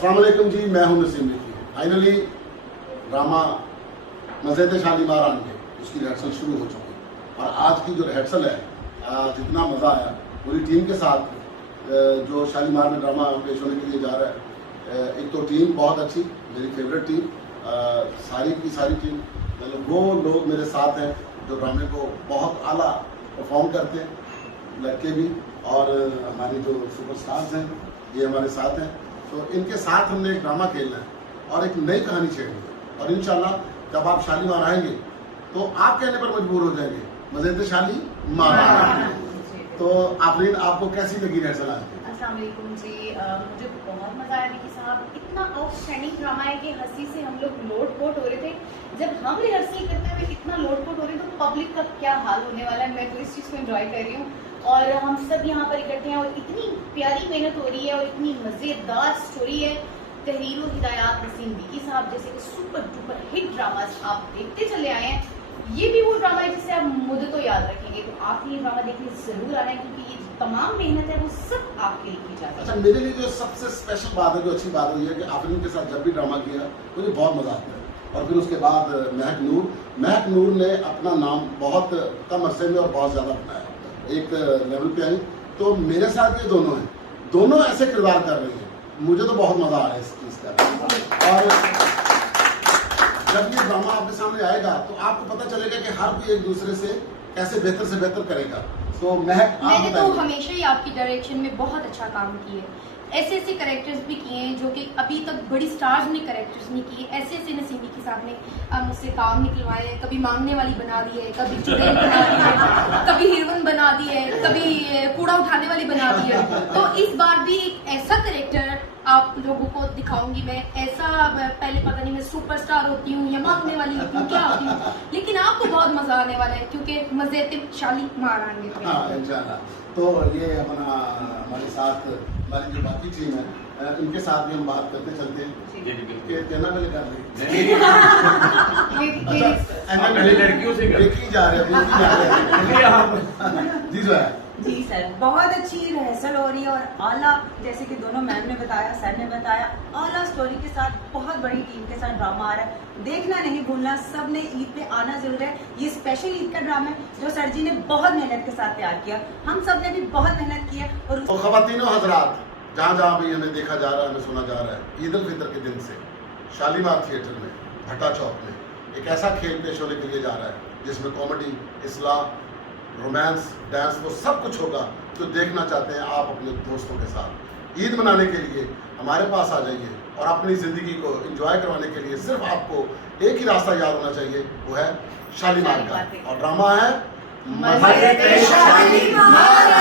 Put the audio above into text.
अस्सलाम वालेकुम जी, मैं हूं नसीम निकी। फाइनली ड्रामा मज़े शालीमार आएंगे उसकी रिहर्सल शुरू हो चुकी है और आज की जो रिहर्सल है जितना मज़ा आया पूरी टीम के साथ जो शालीमार में ड्रामा पेश होने के लिए जा रहा है। एक तो टीम बहुत अच्छी, मेरी फेवरेट टीम, सारी की सारी टीम, मतलब वो लोग मेरे साथ हैं जो ड्रामे को बहुत आला परफॉर्म करते हैं, लड़के भी और हमारे जो सुपरस्टार्स हैं ये हमारे साथ हैं। तो इनके साथ हमने एक ड्रामा खेलना है और एक नई कहानी छेड़नी है और इंशाल्लाह जब आप शालीमार आएंगे तो आप कहने पर मजबूर हो जाएंगे, मज़े शालीमार। तो आफरीन, आपको कैसी लगी रिहर्सल आज? अस्सलाम वालेकुम जी, मुझे बहुत मजा आया निकी साहब। इतना आउटस्टैंडिंग ड्रामा है कि हंसी से हम लोग लोटपोट हो रहे थे। जब हम रिहर्सल करते हुए इतना लोटपोट हो रहे थे तो पब्लिक का क्या हाल होने वाला है, मैं तो इस चीज़ को एंजॉय कर रही हूँ। और हम सब यहाँ पर इकट्ठे हैं और इतनी प्यारी मेहनत हो रही है और इतनी मज़ेदार स्टोरी है। तहरीर और हिदायत नसीम निकी साहब जैसे कि सुपर डुपर हिट ड्रामास आप देखते चले आए हैं, ये भी वो ड्रामा है जिससे आप मुझे तो याद रखेंगे। तो आप ये ड्रामा देखने जरूर आ रहे हैं क्योंकि ये तमाम मेहनत है वो सब आपके लिए की जाती है। अच्छा, मेरे लिए जो सबसे स्पेशल बात है, जो अच्छी बात है, कि आफरीन के साथ जब भी ड्रामा किया मुझे बहुत मजा आता है। और फिर उसके बाद महक नूर ने अपना नाम बहुत कम अरसे में और बहुत ज्यादा बनाया, एक लेवल पे आई। तो मेरे साथ ये दोनों हैं, दोनों ऐसे किरदार कर रही हैं, मुझे तो बहुत मजा आ रहा है इस चीज का। और जब ये ड्रामा आपके सामने आएगा तो आपको पता चलेगा कि हर कोई एक दूसरे से कैसे बेहतर से बेहतर करेगा। तो मैंने तो हमेशा ही आपकी डायरेक्शन में बहुत अच्छा काम किया है। ऐसे ऐसे कैरेक्टर्स भी किए हैं जो कि अभी तक बड़ी स्टार्स ने कैरेक्टर्स नहीं किए। ऐसे ऐसे नसीम निकी साहब ने मुझसे काम निकलवाए हैं, कभी मांगने वाली बना दी है, कभी चुड़ैल बना दी है, कभी हीरोइन बना दी है, कभी कूड़ा उठाने वाली बना दी है। तो इस बार भी एक ऐसा कैरेक्टर आप लोगों को दिखाऊंगी मैं, ऐसा पहले पता नहीं मैं सुपरस्टार होती हूँ या मांगने वाली होती हूँ, क्या होती हूँ, लेकिन आपको बहुत मजा आने वाला है क्योंकि मजे शालीमार आएंगे। हाँ इंशाल्लाह। तो ये अपना हमारे साथ हमारी जो बाकी टीम है इनके साथ भी हम बात करते चलते हैं। कहना पहले कर लड़कियों से देखी जा रहे जी जो है जी सर, बहुत अच्छी रिहर्सल हो रही है और आला, जैसे कि दोनों मैम ने बताया, सर ने बताया, आला स्टोरी के साथ बहुत बड़ी टीम के साथ ड्रामा आ रहा है। देखना नहीं भूलना, सब ने ईद पे आना जरूर है। ये स्पेशल ईद का ड्रामा है जो सर जी ने बहुत मेहनत के साथ तैयार किया, हम सब ने भी बहुत मेहनत की है। और तो ख़वातीनो हज़रात, जहाँ जहाँ भी हमें देखा जा रहा है, हमें सुना जा रहा है, ईद उल फितर के दिन से शालीमार थिएटर में भट्टा चौक में एक ऐसा खेल पेश होने के लिए जा रहा है जिसमें कॉमेडी, इस्लाह, रोमांस, डांस, वो सब कुछ होगा। जो देखना चाहते हैं आप अपने दोस्तों के साथ ईद मनाने के लिए हमारे पास आ जाइए और अपनी ज़िंदगी को एंजॉय करवाने के लिए सिर्फ आपको एक ही रास्ता याद होना चाहिए, वो है शालीमार का। और ड्रामा है मज़े शालीमार।